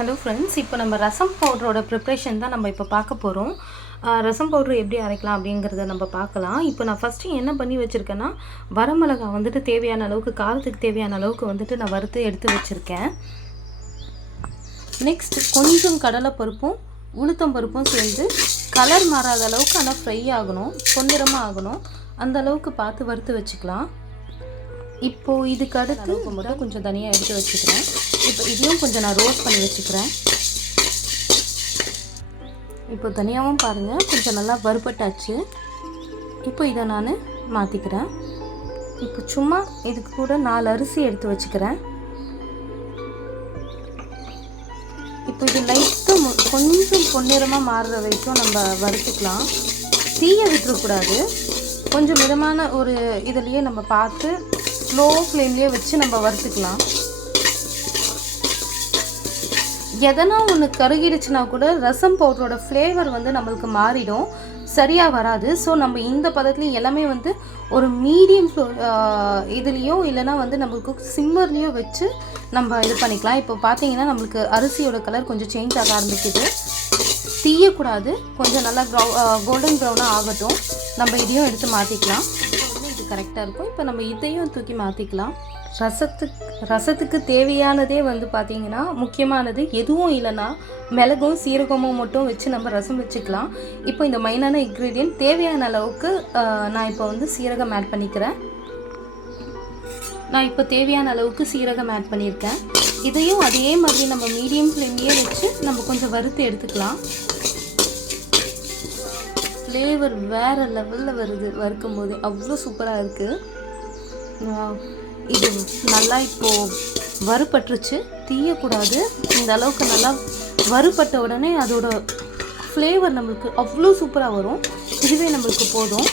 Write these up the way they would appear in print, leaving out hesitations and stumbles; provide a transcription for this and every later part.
Hello friends, இப்போ நம்ம ரசம் பவுடரோட preparation தான் நம்ம இப்போ பார்க்க போகிறோம். ரசம் பவுட்ரு எப்படி அரைக்கலாம் அப்படிங்கிறத நம்ம பார்க்கலாம். இப்போ நான் ஃபஸ்ட்டு என்ன பண்ணி வச்சுருக்கேன்னா, வரமிளகா வந்துட்டு தேவையான அளவுக்கு, காரத்துக்கு தேவையான அளவுக்கு வந்துட்டு நான் வறுத்து எடுத்து வச்சுருக்கேன். நெக்ஸ்ட் கொஞ்சம் கடலைப்பருப்பும் உளுத்தம் பருப்பும் சேர்ந்து கலர் மாறாத அளவுக்கு ஆனால் ஃப்ரை ஆகணும், பொன்னிறமாக ஆகணும், அந்த அளவுக்கு பார்த்து வறுத்து வச்சுக்கலாம். இப்போது இதுக்கு அடுத்து மட்டும் கொஞ்சம் தனியாக எடுத்து வச்சுக்கிறேன். இப்போ இதையும் கொஞ்சம் நான் ரோஸ்ட் பண்ணி வச்சுக்கிறேன். இப்போ தனியாகவும் பாருங்கள் கொஞ்சம் நல்லா வறுபட்டாச்சு. இப்போ இதை நான் மாற்றிக்கிறேன். இப்போ சும்மா இதுக்கு கூட 4 அரிசி எடுத்து வச்சுக்கிறேன். இப்போ இது லைட்டாக கொஞ்சம் பொன்னிறமாக மாறுற வரைக்கும் நம்ம வறுத்துக்கலாம். தீயை விட்டுறக்கூடாது. கொஞ்சம் மிதமான ஒரு இதுலேயே நம்ம பார்த்து ஸ்லோ ஃப்ளேம்லேயே வச்சு நம்ம வறுத்துக்கலாம். எதனா ஒன்று கருகிடுச்சுன்னா கூட ரசம் பவுடரோட ஃப்ளேவர் வந்து நம்மளுக்கு மாறிடும், சரியாக வராது. ஸோ நம்ம இந்த பதத்துலேயும் எல்லாமே வந்து ஒரு மீடியம் இதுலேயோ இல்லைனா வந்து நம்மளுக்கு சிம்மர்லேயோ வச்சு நம்ம இது பண்ணிக்கலாம். இப்போ பார்த்தீங்கன்னா நம்மளுக்கு அரிசியோட கலர் கொஞ்சம் சேஞ்ச் ஆக ஆரம்பிக்குது. தீயக்கூடாது, கொஞ்சம் நல்லா கோல்டன் ப்ரௌனாக ஆகட்டும். நம்ம இதையும் எடுத்து மாற்றிக்கலாம். இது கரெக்டாக இருக்கும். இப்போ நம்ம இதையும் தூக்கி மாற்றிக்கலாம். ரசத்துக்கு தேவையானதே வந்து பார்த்திங்கன்னா முக்கியமானது எதுவும் இல்லைன்னா மிளகும் சீரகமும் மட்டும் வச்சு நம்ம ரசம் வச்சுக்கலாம். இப்போ இந்த மெயினான இன்க்ரீடியன்ட் தேவையான அளவுக்கு நான் இப்போ வந்து சீரகம் ஆட் பண்ணிக்கிறேன். நான் இப்போ தேவையான அளவுக்கு சீரகம் ஆட் பண்ணியிருக்கேன். இதையும் அதே மாதிரி நம்ம மீடியம் ஃப்ளேம்லேயே வச்சு நம்ம கொஞ்சம் வறுத்து எடுத்துக்கலாம். ஃப்ளேவர் வேறு லெவலில் வருது, வறுக்கும் போது அவ்வளோ சூப்பராக இருக்குது. இது நல்லா இப்போது வறுபட்டுருச்சு, தீயக்கூடாது. இந்த அளவுக்கு நல்லா வறுபட்ட உடனே அதோட ஃப்ளேவர் நம்மளுக்கு அவ்வளோ சூப்பராக வரும். இதுவே நம்மளுக்கு போதும்.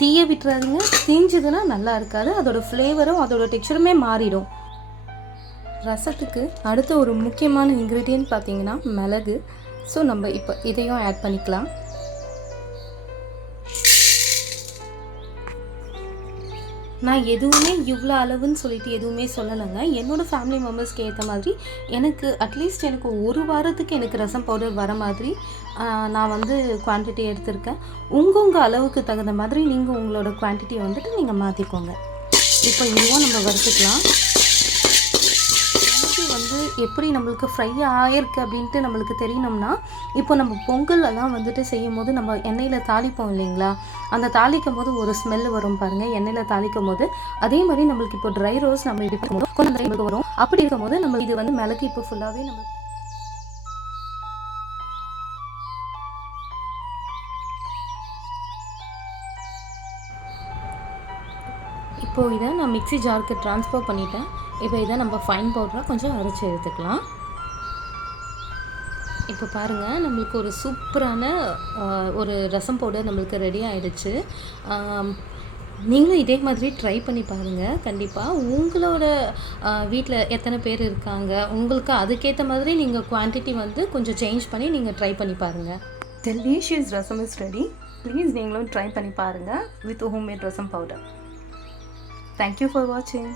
தீய விட்டுறாதீங்க, தீஞ்சதுன்னா நல்லா இருக்காது. அதோட ஃப்ளேவரும் அதோட டெக்ஸ்சருமே மாறிடும். ரசத்துக்கு அடுத்த ஒரு முக்கியமான இன்க்ரீடியன்ட் பார்த்திங்கன்னா மிளகு. ஸோ நம்ம இப்போ இதையும் ஆட் பண்ணிக்கலாம். நான் எதுவுமே இவ்வளோ அளவுன்னு சொல்லிட்டு எதுவுமே சொல்லலைங்க. என்னோடய ஃபேமிலி மெம்பர்ஸ்க்கு ஏற்ற மாதிரி அட்லீஸ்ட் எனக்கு ஒரு வாரத்துக்கு எனக்கு ரசம் பவுடர் வர மாதிரி நான் வந்து குவான்டிட்டி எடுத்திருக்கேன். உங்கள் அளவுக்கு தகுந்த மாதிரி நீங்கள் உங்களோட குவான்டிட்டியை வந்துட்டு நீங்கள் மாற்றிக்கோங்க. இப்போ இதுவும் நம்ம வறுத்துக்கலாம். வந்து எப்படி நம்மளுக்கு ஃப்ரை ஆகிருக்கு அப்படின்ட்டு நம்மளுக்கு தெரியணும்னா, இப்போ நம்ம பொங்கலெல்லாம் வந்துட்டு செய்யும் போது நம்ம எண்ணெயில் தாளிப்போம் இல்லைங்களா, அந்த தாளிக்கும் போது ஒரு ஸ்மெல் வரும் பாருங்கள் எண்ணெயில் தாளிக்கும் போது. அதே மாதிரி நம்மளுக்கு இப்போ ட்ரை ரோஸ் நம்ம எடுக்கும் போது கொஞ்சம் வரும். அப்படி இருக்கும் போது நம்ம இது வந்து மிளகு இப்போ ஃபுல்லாகவே நம்ம இப்போது இதை நான் மிக்ஸி ஜாருக்கு ட்ரான்ஸ்ஃபர் பண்ணிட்டேன். இப்போ இதை நம்ம ஃபைன் பவுடராக கொஞ்சம் அரைச்சி எடுத்துக்கலாம். இப்போ பாருங்கள் நம்மளுக்கு ஒரு சூப்பரான ஒரு ரசம் பவுடர் நம்மளுக்கு ரெடி ஆகிடுச்சு. நீங்களும் இதே மாதிரி ட்ரை பண்ணி பாருங்கள். கண்டிப்பாக உங்களோட வீட்டில் எத்தனை பேர் இருக்காங்க, உங்களுக்கு அதுக்கேற்ற மாதிரி நீங்கள் குவான்டிட்டி வந்து கொஞ்சம் சேஞ்ச் பண்ணி நீங்கள் ட்ரை பண்ணி பாருங்கள். Delicious rasam is ready. Please நீங்களும் ட்ரை பண்ணி பாருங்கள் with homemade rasam powder. Thank you for watching.